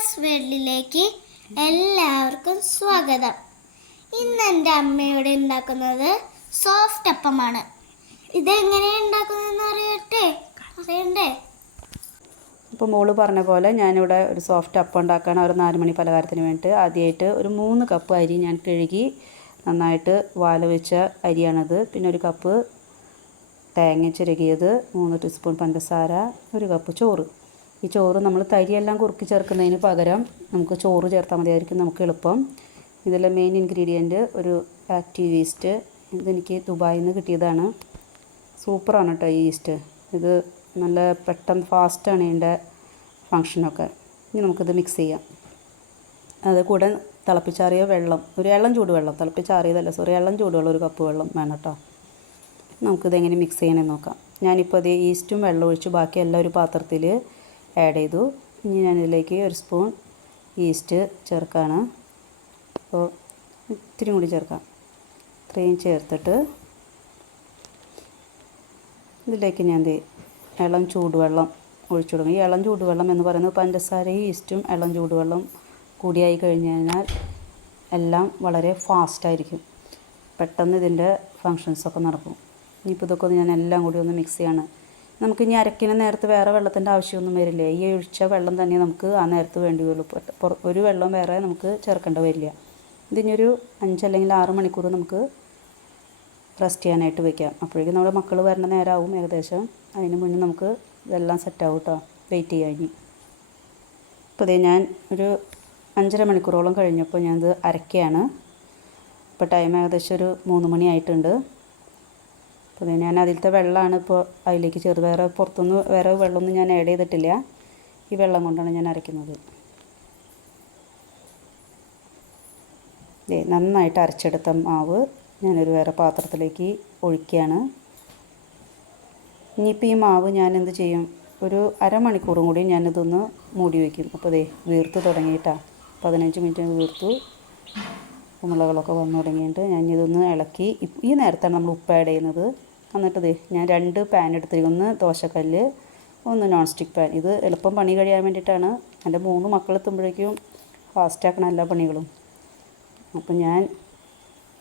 ഷീബാസ് വേൾഡിലേക്ക് എല്ലാവർക്കും സ്വാഗതം. ഇന്ന് എന്റെ അമ്മയോട് ഉണ്ടാക്കുന്നത് സോഫ്റ്റ് അപ്പമാണ്. ഇതെങ്ങനെയാണ് ഉണ്ടാക്കുന്നതെന്ന് അറിയട്ടെ? അറിയണ്ടേ? ഇപ്പോൾ മോൾ പറഞ്ഞ പോലെ ഞാനിവിടെ ഒരു സോഫ്റ്റ് അപ്പം ഉണ്ടാക്കാൻ ഒരു നാല് മണി പലഹാരത്തിന് വേണ്ടിയിട്ട് ആദ്യമായിട്ട് ഒരു മൂന്ന് കപ്പ് അരി ഞാൻ കഴുകി നന്നായിട്ട് വാല വെച്ച അരിയാണത്. പിന്നെ ഒരു കപ്പ് തേങ്ങ ചിരകിയത് മൂന്ന് ടീസ്പൂൺ പഞ്ചസാര ഒരു കപ്പ് ചോറ്. ഈ ചോറ് നമ്മൾ തരിയെല്ലാം കുറുക്കി ചേർക്കുന്നതിന് പകരം നമുക്ക് ചോറ് ചേർത്താൽ മതിയായിരിക്കും നമുക്ക് എളുപ്പം. ഇതിലെ മെയിൻ ഇൻഗ്രീഡിയന്റ് ഒരു ആക്റ്റീവ് ഈസ്റ്റ് ഇതെനിക്ക് ദുബായിൽ നിന്ന് കിട്ടിയതാണ്. സൂപ്പറാണ് കേട്ടോ ഈ ഈസ്റ്റ് ഇത് നല്ല പെട്ടെന്ന് ഫാസ്റ്റാണ് ഇതിന്റെ ഫങ്ഷനൊക്കെ ഇനി നമുക്കിത് മിക്സ് ചെയ്യാം. അത് കൂടെ തിളപ്പിച്ചാറിയ വെള്ളം. ഒരു ഇളം ചൂടുവെള്ളം തിളപ്പിച്ചാറിയതല്ല സോറി ഇളം ചൂടുവെള്ളം ഒരു കപ്പ് വെള്ളം വേണം കേട്ടോ നമുക്കിതെങ്ങനെ മിക്സ് ചെയ്യണമെന്ന് നോക്കാം. ഞാനിപ്പോൾ അത് ഈസ്റ്റും വെള്ളം ഒഴിച്ച് ബാക്കി എല്ലാം ഒരു പാത്രത്തിൽ ആഡ് ചെയ്തു. ഇനി ഞാനിതിലേക്ക് ഒരു സ്പൂൺ ഈസ്റ്റ് ചേർക്കാണ്. അപ്പോൾ ഇത്തിരി കൂടി ചേർക്കാം. ഇത്രയും ചേർത്തിട്ട് ഇതിലേക്ക് ഞാൻ ദേ ഇളം ചൂടുവെള്ളം ഒഴിച്ചു തുടങ്ങി ഈ ഇളം ചൂടുവെള്ളം എന്ന് പറയുന്നത് പഞ്ചസാരയും ഈസ്റ്റും ഇളം ചൂടുവെള്ളം കൂടിയായി കഴിഞ്ഞു കഴിഞ്ഞാൽ എല്ലാം വളരെ ഫാസ്റ്റായിരിക്കും പെട്ടെന്ന് ഇതിന്റെ ഫങ്ഷൻസൊക്കെ നടക്കും. ഇനിയിപ്പോൾ ഇതൊക്കെ ഒന്ന് ഞാൻ എല്ലാം കൂടി ഒന്ന് മിക്സ് ചെയ്യാണ്. നമുക്ക് ഇനി അരക്കുന്ന നേരത്ത് വേറെ വെള്ളത്തിന്റെ ആവശ്യമൊന്നും വരില്ല. ഈ ഒഴിച്ച വെള്ളം തന്നെ നമുക്ക് ആ നേരത്ത് വേണ്ടി വരുള്ളൂ ഒരു വെള്ളം വേറെ നമുക്ക് ചേർക്കേണ്ട വരില്ല. ഇതിനൊരു അഞ്ചല്ലെങ്കിൽ ആറ് മണിക്കൂർ നമുക്ക് റെസ്റ്റ് ചെയ്യാനായിട്ട് വെക്കാം അപ്പോഴേക്കും നമ്മുടെ മക്കൾ വരണ നേരമാവും ഏകദേശം. അതിന് മുന്നേ നമുക്ക് ഇതെല്ലാം സെറ്റാവും കേട്ടോ വെയിറ്റ് ചെയ്യാൻ ഇനി. ഇപ്പോൾ ഇതേ ഞാൻ ഒരു അഞ്ചര മണിക്കൂറോളം കഴിഞ്ഞപ്പോൾ ഞാനിത് അരക്കുകയാണ് ഇപ്പോൾ ടൈം ഏകദേശം ഒരു മൂന്ന് മണി ആയിട്ടുണ്ട്. അപ്പോൾ ഞാൻ അതിലത്തെ വെള്ളമാണ് ഇപ്പോൾ അതിലേക്ക് ചേർത്ത്. വേറെ പുറത്തുനിന്ന് വേറെ വെള്ളമൊന്നും ഞാൻ ആഡ് ചെയ്തിട്ടില്ല. ഈ വെള്ളം കൊണ്ടാണ് ഞാൻ അരയ്ക്കുന്നത്. നന്നായിട്ട് അരച്ചെടുത്ത മാവ് ഞാനൊരു വേറെ പാത്രത്തിലേക്ക് ഒഴിക്കുകയാണ്. ഇനിയിപ്പോൾ ഈ മാവ് ഞാൻ എന്ത് ചെയ്യും? ഒരു അരമണിക്കൂറും കൂടി ഞാനിതൊന്ന് മൂടി വയ്ക്കും. അപ്പോൾ ദേ വീർത്ത് തുടങ്ങിയിട്ടാണ് പതിനഞ്ച് മിനിറ്റ് വീർത്തു. കുമ്പളകളൊക്കെ വന്നു തുടങ്ങിയിട്ട് ഞാൻ ഇതൊന്ന് ഇളക്കി ഈ നേരത്താണ് നമ്മൾ ഉപ്പ് ആഡ് ചെയ്യുന്നത്. എന്നിട്ട് ഞാൻ രണ്ട് പാൻ എടുത്തിരിക്കും ഒന്ന് ദോശക്കല്ല് ഒന്ന് നോൺ സ്റ്റിക്ക് പാൻ ഇത് എളുപ്പം പണി കഴിയാൻ വേണ്ടിയിട്ടാണ്. എന്റെ മൂന്ന് മക്കൾ മക്കളെത്തുമ്പോഴേക്കും ഫാസ്റ്റാക്കണം എല്ലാ പണികളും. അപ്പം ഞാൻ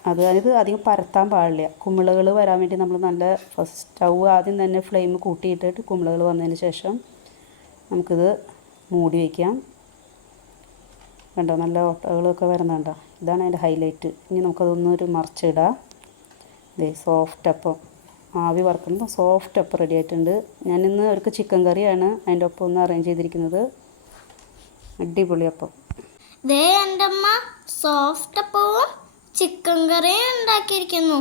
അത് ഇത് അധികം പരത്താൻ പാടില്ല. കുമിളകൾ വരാൻ വേണ്ടി നമ്മൾ നല്ല ഫസ്റ്റ് സ്റ്റൗ ആദ്യം തന്നെ ഫ്ലെയിം കൂട്ടിയിട്ടിട്ട് കുമിളകൾ വന്നതിന് ശേഷം നമുക്കിത് മൂടി വയ്ക്കാം കണ്ടോ? നല്ല ഓട്ടകളൊക്കെ വരുന്നുണ്ടോ. ഇതാണ് അതിന്റെ ഹൈലൈറ്റ് ഇനി നമുക്കതൊന്നൊരു മറിച്ചിടാം. ഇതേ സോഫ്റ്റ് അപ്പം. ആവി വറുക്കുന്നത് സോഫ്റ്റ് അപ്പം റെഡി ആയിട്ടുണ്ട്. ഞാനിന്ന് അവർക്ക് ചിക്കൻ കറിയാണ് അതിന്റെ ഒപ്പം ഒന്ന് അറേഞ്ച് ചെയ്തിരിക്കുന്നത്. അടിപൊളി അപ്പം. ദേ എന്റെ അമ്മ സോഫ്റ്റ് അപ്പവും ചിക്കൻ കറിയും ഉണ്ടാക്കിയിരിക്കുന്നു.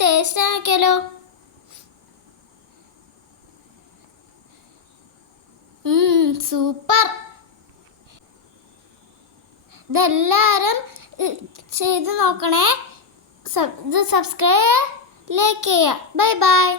ടേസ്റ്റ് ആക്കിയാലോ സൂപ്പർ ഇതെല്ലാവരും ചെയ്ത് നോക്കണേ. सब सब्सक्राइब लेके बाय बाय